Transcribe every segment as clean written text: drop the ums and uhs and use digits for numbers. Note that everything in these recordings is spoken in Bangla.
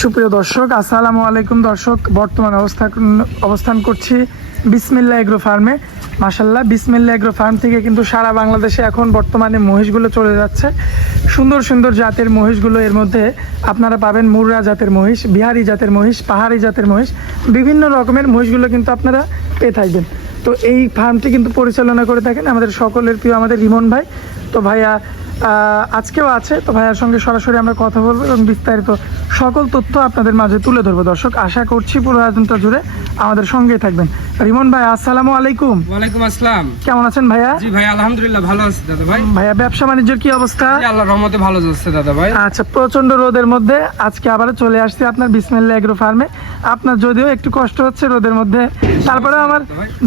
সুপ্রিয় দর্শক, আসসালামু আলাইকুম। দর্শক, বর্তমানে অবস্থান করছি বিসমিল্লাহ এগ্রো ফার্মে। মাশাল্লাহ, বিসমিল্লাহ এগ্রো ফার্ম থেকে কিন্তু সারা বাংলাদেশে এখন বর্তমানে মহিষগুলো চলে যাচ্ছে। সুন্দর সুন্দর জাতের মহিষগুলো, এর মধ্যে আপনারা পাবেন মুর্রা জাতের মহিষ, বিহারি জাতের মহিষ, পাহাড়ি জাতের মহিষ, বিভিন্ন রকমের মহিষগুলো কিন্তু আপনারা পেয়ে থাকবেন। তো এই ফার্মটি কিন্তু পরিচালনা করে থাকেন আমাদের সকলের প্রিয় আমাদের রিমন ভাই। তো ভাইয়া আজকেও আছে, তো ভাইয়ার সঙ্গে সরাসরি আমরা কথা বলবো এবং বিস্তারিত সকল তথ্য আপনাদের মাঝে তুলে ধরবো। দর্শক, আশা করছি পুরো আয়োজনটা জুড়ে আমাদের সঙ্গেই থাকবেন। রিমন ভাই, আসসালামু আলাইকুম। ওয়ালাইকুম আসসালাম। কেমন আছেন ভাইয়া? জি ভাই, আলহামদুলিল্লাহ ভালো আছি দাদা ভাই। ভাইয়া, ব্যবসা বাণিজ্যের কি অবস্থা? আল্লাহর রহমতে ভালো যাচ্ছে দাদা ভাই। আচ্ছা, প্রচন্ড রোদের মধ্যে আজকে আবার চলে আসছি আপনার বিসমিল্লাহ এগ্রো ফার্মে। আপনার যদিও একটু কষ্ট হচ্ছে রোদের মধ্যে, তারপরে আমার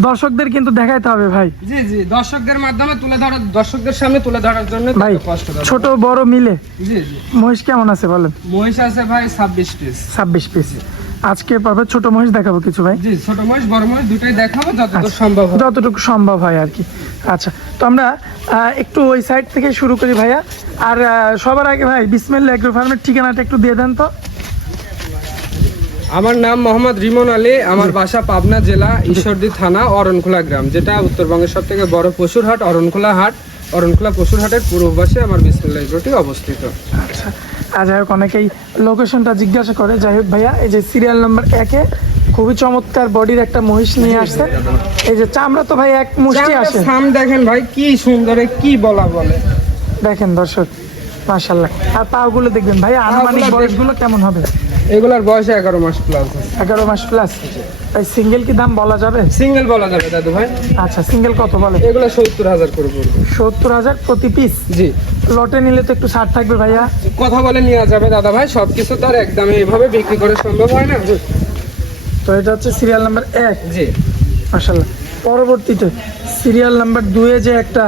দর্শকদের কিন্তু দেখাইতে হবে ভাই। জি জি, দর্শকদের মাধ্যমে দর্শকদের সামনে তুলে ধরার জন্য ভাই কষ্ট দাদা। ছোট বড় মিলে জি জি, মহিষ কেমন আছে বলেন? মহিষ আছে ভাই 26 পিস। 26 পিস। আজকে পাবে ছোট মহিষ দেখাবো কিছু ভাই। জি, ছোট মহিষ বড় মহিষ দুটাই দেখাবো যতদূর সম্ভব হয়। যতটুকু সম্ভব হয় আর কি। আচ্ছা, তো আমরা একটু ওই সাইড থেকে শুরু করি ভাইয়া। আর সবার আগে ভাই বিসমিল্লাহ এগ্রো ফার্মের ঠিকানাটা একটু দিয়ে দেন তো। আমার নাম মোহাম্মদ রিমন আলী, আমার বাসা পাবনা জেলা ঈশ্বরদী থানা অরণখোলা গ্রাম, যেটা উত্তরবঙ্গের সব থেকে বড় পশুর হাট অরণখোলা পশুর হাটের পূর্ব পাশে আমার বিসমিল্লাহ এগ্রোটি অবস্থিত। আচ্ছা, যাই হোক, অনেকেই লোকেশনটা জিজ্ঞাসা করে। যাই হোক ভাইয়া, এই যে সিরিয়াল নাম্বার 1-এ খুবই চমৎকার বডির একটা মহিষ নিয়ে আসছে। এই যে চামড়া তো ভাই এক মুষ্টি আসে। সাম দেখেন ভাই কি সুন্দর, কি বলা বলে। দেখেন দর্শক, মাশাআল্লাহ। আর পাগুলো দেখবেন ভাই, আনুমানিক বয়সগুলো কেমন হবে? এগুলার বয়স 11 মাস প্লাস। 11 মাস প্লাস। ভাই সিঙ্গেল কি দাম বলা যাবে? সিঙ্গেল বলা যাবে দাদু ভাই। আচ্ছা, সিঙ্গেল কত বলে? এগুলো 70,000 করে পড়বে। 70,000 প্রতি পিস? জি। লটে নিলে তো একটু ছাড় থাকবে ভাইয়া? কথা বলে নেওয়া যাবে দাদা ভাই, সবকিছু তো আর একদমই এইভাবে বিক্রি করা সম্ভব হয় না। তো এটা হচ্ছে সিরিয়াল নাম্বার 1। জি মাশাআল্লাহ। পরবর্তীতে সিরিয়াল নাম্বার 2-এ যে একটা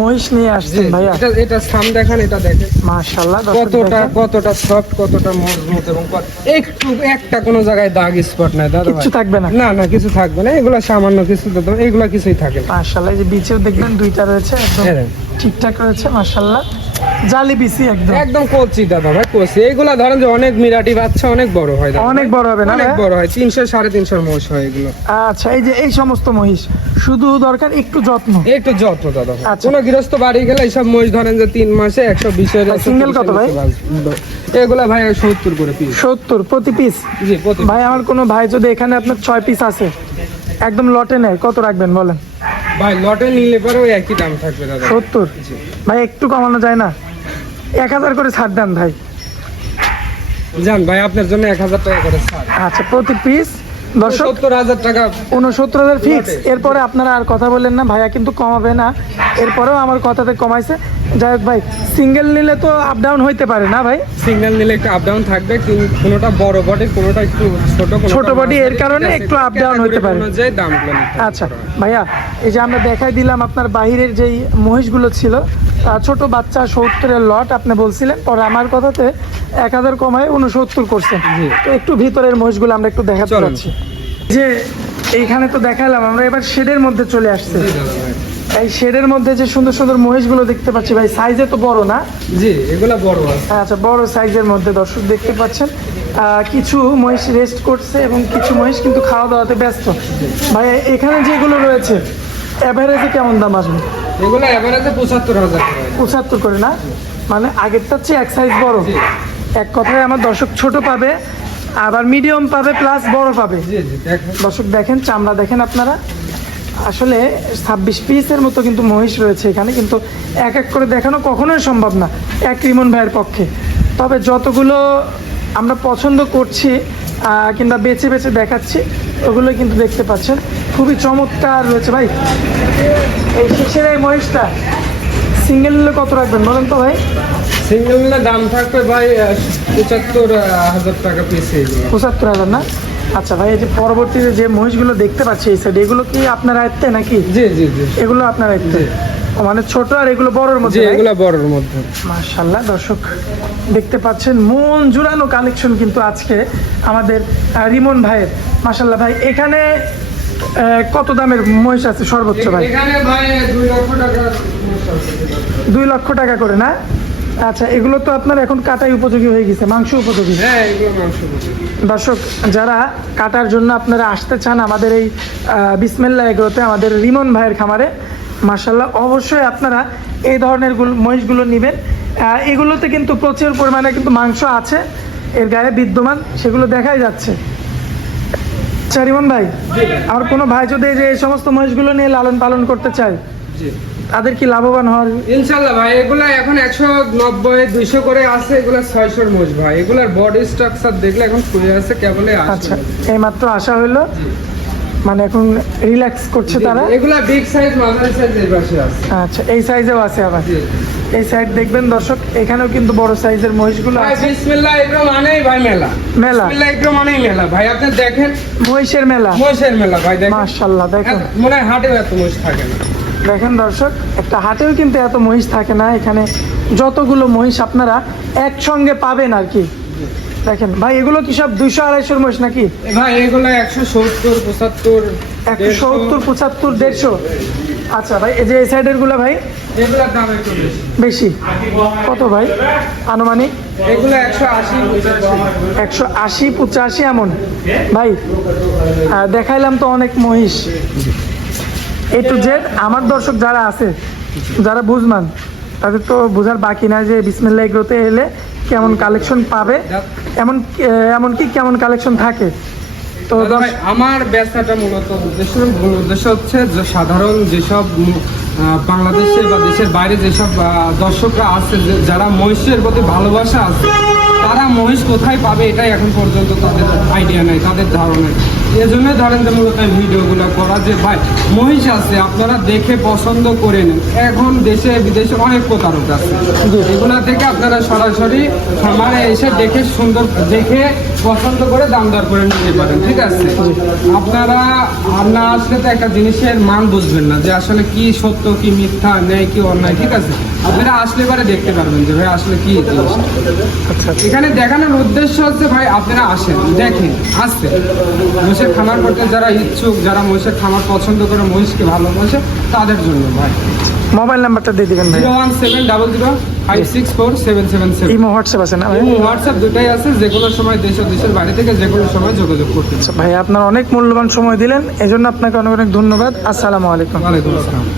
মহিষ নিয়ে আসছেন ভাইয়া, এটা সাম দেখেন, এটা দেখেন মাশাআল্লাহ কতটা সফট, কতটা মজবুত, এবং একটু একটা কোনো জায়গায় দাগ স্পট নাই দাদা ভাই। কিছু থাকবে না? না কিছু থাকবে না, এগুলা সামান্য কিছু দাদা, এগুলা কিছুই থাকে না। মাশাআল্লাহ। এই যে বিচেও দেখবেন দুইটা রয়েছে, একদম ঠিকঠাক রয়েছে মাশাআল্লাহ। জালি বিসি একদম কচি দাদা ভাই, কচি। এইগুলা ধরেন যে অনেক মিরাটি বাচ্চা অনেক বড় হয় দাদা, অনেক বড় হবে না? অনেক বড় হয়, 300 350 মহিষ হয় এগুলো। আচ্ছা, এই যে এই সমস্ত মহিষ শুধু দরকার একটু যত্ন, একটু যত্ন দাদা ভাই। আচ্ছা। কোনো গৃহস্থ বাড়ি গেলে এইসব মহিষ ধরেন যে 3 মাসে 120 সিঙ্গেল কত ভাই? এগুলা ভাই 70 করে পিস। 70 প্রতি পিস? জি, প্রতি। ভাই আমার কোনো ভাই যদি এখানে আপনার 6 পিস আছে, একদম লটে নেয়, কত রাখবেন বলেন? ভাই লটে নিলে পরেও একই দাম থাকবে দাদা। 70? ভাই একটু কমানো যায় না? 1000 করে ছাড় দেন ভাই। জান ভাই, আপনার জন্য 1000 টাকা করে ছাড়। আচ্ছা, প্রতি পিস দর্শক 70,000 টাকা। 69,000 ফিক্স। এরপরে আপনারা আর কথা বললেন না, ভাইয়া কিন্তু কমাবে না। এরপরেও আমার কথাতে কমাইছে। যাই হোক ভাই, সিঙ্গেল নিলে তো আপ ডাউন হইতে পারে না ভাই? সিঙ্গেল নিলে একটু আপ ডাউন থাকবে, কোনোটা বড় বডি, কোনোটা একটু ছোট বডি, এর কারণে একটু আপ ডাউন হইতে পারে। আচ্ছা ভাইয়া, এই যে আমরা দেখাই দিলাম আপনার বাহিরের যেই মহিষগুলো ছিল, ছোট বাচ্চা 70-এর লট আপনি বলছিলেন, পরে আমার কথাতে 1000 কমায় 69 করছেন। তো একটু ভিতরের মহিষগুলো আমরা একটু দেখাতে পাচ্ছি। যে এইখানে তো দেখালাম, আমরা এবার শেডের মধ্যে চলে আসছে। এই শেডের মধ্যে যে সুন্দর সুন্দর মহিষগুলো দেখতে পাচ্ছি ভাই, সাইজে তো বড় না? জি, এগুলা বড় আছে। আচ্ছা, বড় সাইজের মধ্যে দর্শক দেখতে পাচ্ছেন। কিছু মহিষ রেস্ট করছে এবং কিছু মহিষ কিন্তু খাওয়া দাওয়াতে ব্যস্ত। ভাই এখানে যেগুলো রয়েছে এভারেজে কেমন দাম আসবে? এগুলো এভারেজে 75,000 করে। 75 করে না? মানে আগেরটার চেয়ে এক সাইজ বড়। এক কথায় আমার দর্শক ছোট পাবে, আবার মিডিয়াম পাবে, প্লাস বড় পাবে। দর্শক দেখেন, চামড়া দেখেন আপনারা। আসলে 26 পিসের মতো কিন্তু মহিষ রয়েছে এখানে, কিন্তু এক এক করে দেখানো কখনোই সম্ভব না এক রিমন ভাইয়ের পক্ষে। তবে যতগুলো আমরা পছন্দ করছি কিংবা বেছে বেছে দেখাচ্ছি, ওগুলো কিন্তু দেখতে পাচ্ছেন খুবই চমৎকার রয়েছে ভাই। এই শেষের এই মহিষটা সিঙ্গেল নিলে কত রাখবেন বলেন তো ভাই? সিঙ্গেল নিলে দাম থাকবে ভাই 75,000 টাকা পিস। 75,000 না? আচ্ছা ভাই, এই যে পরবর্তীতে যে মহিষগুলো দেখতে পাচ্ছি এই সাইডে, এগুলো কি আপনার আয়ত্তে নাকি? জি জি জি, এগুলো আপনার আয়ত্তে। মানে ছোট, আর এগুলো বড়র মধ্যে? এগুলো বড়র মধ্যে। মাশাআল্লাহ, দর্শক দেখতে পাচ্ছেন মন জুড়ানো কালেকশন কিন্তু আজকে আমাদের রিমন ভাইয়ের। মাশাআল্লাহ ভাই, এখানে কত দামের মহিষ আছে সর্বোচ্চ ভাই? এখানে ভাই 2 লক্ষ টাকা। 2 লক্ষ টাকা করে না? আচ্ছা, এগুলো তো আপনার এখন কাটাই উপযোগী হয়ে গেছে, মাংস উপযোগী। হ্যাঁ, এগুলো মাংস উপযোগী। দর্শক, যারা কাটার জন্য আপনারা আসতে চান আমাদের এই বিসমিল্লাহ এগ্রোতে, আমাদের রিমন ভাইয়ের খামারে, মাশাল্লাহ অবশ্যই আপনারা এই ধরনের মহিষগুলো নেবেন। এগুলোতে কিন্তু প্রচুর পরিমাণে কিন্তু মাংস আছে এর গায়ে বিদ্যমান, সেগুলো দেখাই যাচ্ছে। আচ্ছা রিমন ভাই, আর কোনো ভাই যদি এই যে এই সমস্ত মহিষগুলো নিয়ে লালন পালন করতে চায়, জি, তাদের কি লাভবান হওয়ার? ইনশাল্লাহ ভাই, এগুলা এখন 190-200 করে আছে, এগুলা 600-র মোষ ভাই। এগুলার বডি স্ট্রাকচার দেখলে এখন ফুলে আছে, কেবলই আচ্ছা, আসছে। এই মাত্র আসা হলো, মানে এখন রিল্যাক্স করছে তারা। এগুলা বিগ সাইজ, মাঝারি সাইজ এই পাশে আছে। আচ্ছা, এই সাইজেও আছে আবার। জি। এই সাইড দেখবেন দর্শক, এখানেও কিন্তু বড় সাইজের মহিষগুলো ভাই আছে। বিসমিল্লাহ এগ্রো মানেই ভাই মেলা। মেলা। বিসমিল্লাহ এগ্রো মানেই মেলা ভাই। আপনি দেখেন, মহিষের মেলা, মহিষের মেলা ভাই, দেখেন। মাশাআল্লাহ, দেখেন মনে হয় হাটেও এত মহিষ থাকে না। দেখেন দর্শক, একটা হাটেও কিন্তু এত মহিষ থাকে না। এখানে যতগুলো মহিষ আপনারা একসঙ্গে পাবেন আর কি। দেখেন ভাই, এগুলো কি সব 200-250 মহিষ নাকি? ভাই এগুলো 170-75, 170, 75, 150। আচ্ছা ভাই, এই যে এই সাইডের গুলো ভাই এগুলোর দাম একটু বেশি। বেশি কত ভাই আনুমানিক? এগুলো 180-85। 180-85 এমন ভাই। দেখাইলাম তো অনেক মহিষ, এ টু জেড। আমার দর্শক যারা আছে, যারা বুঝমান, তাদের তো বোঝার বাকি না যে বিসমিল্লাহ এগ্রোতে এলে কেমন কালেকশন পাবে, এমনকি কেমন কালেকশন থাকে। তো ভাই আমার ব্যবসাটা মূলত মূল উদ্দেশ্য হচ্ছে যে সাধারণ যেসব বাংলাদেশে বা দেশের বাইরে যেসব দর্শকরা আছে, যারা মহিষের প্রতি ভালোবাসা আছে, তারা মহিষ কোথায় পাবে এটাই এখন পর্যন্ত তাদের আইডিয়া নেই, তাদের ধারণা। এজন্যই ধরেন যে মূলত এই ভিডিওগুলো করা, যে ভাই মহিষ আছে আপনারা দেখে পছন্দ করে নেন। এখন দেশে বিদেশে অনেক প্রতারক আছে, এগুলা থেকে আপনারা সরাসরি খামারে এসে দেখে সুন্দর দেখে পছন্দ করে দাম দর করে নিতে পারেন, ঠিক আছে? আপনারা আর না আসলে তো একটা জিনিসের মান বুঝবেন না, যে আসলে কি সত্য কি মিথ্যা, ন্যায় কি অন্যায়, ঠিক আছে? আপনারা আসলে পরে দেখতে পারবেন যে ভাই আসলে কি জিনিস। আচ্ছা, এখানে দেখানোর উদ্দেশ্য হচ্ছে ভাই আপনারা আসেন, দেখেন, আসতে মহিষের খামার করতে যারা ইচ্ছুক, যারা মহিষের খামার পছন্দ করে, মহিষকে ভালোবাসে, তাদের জন্য ভাই। মোবাইল নাম্বারটা দিয়ে দিবেন ভাই। 01700564777। ইমো হোয়াটসঅ্যাপ আছে না ভাই? হোয়াটসঅ্যাপ দুটাই আছে, যে কোনো সময় দেশ ও দেশের বাইরে থেকে যে কোনো সময় যোগাযোগ করতে। আচ্ছা ভাই, আপনার অনেক মূল্যবান সময় দিলেন, এজন্য আপনাকে অনেক অনেক ধন্যবাদ। আসসালামু আলাইকুম। ওয়ালাইকুম আসসালাম।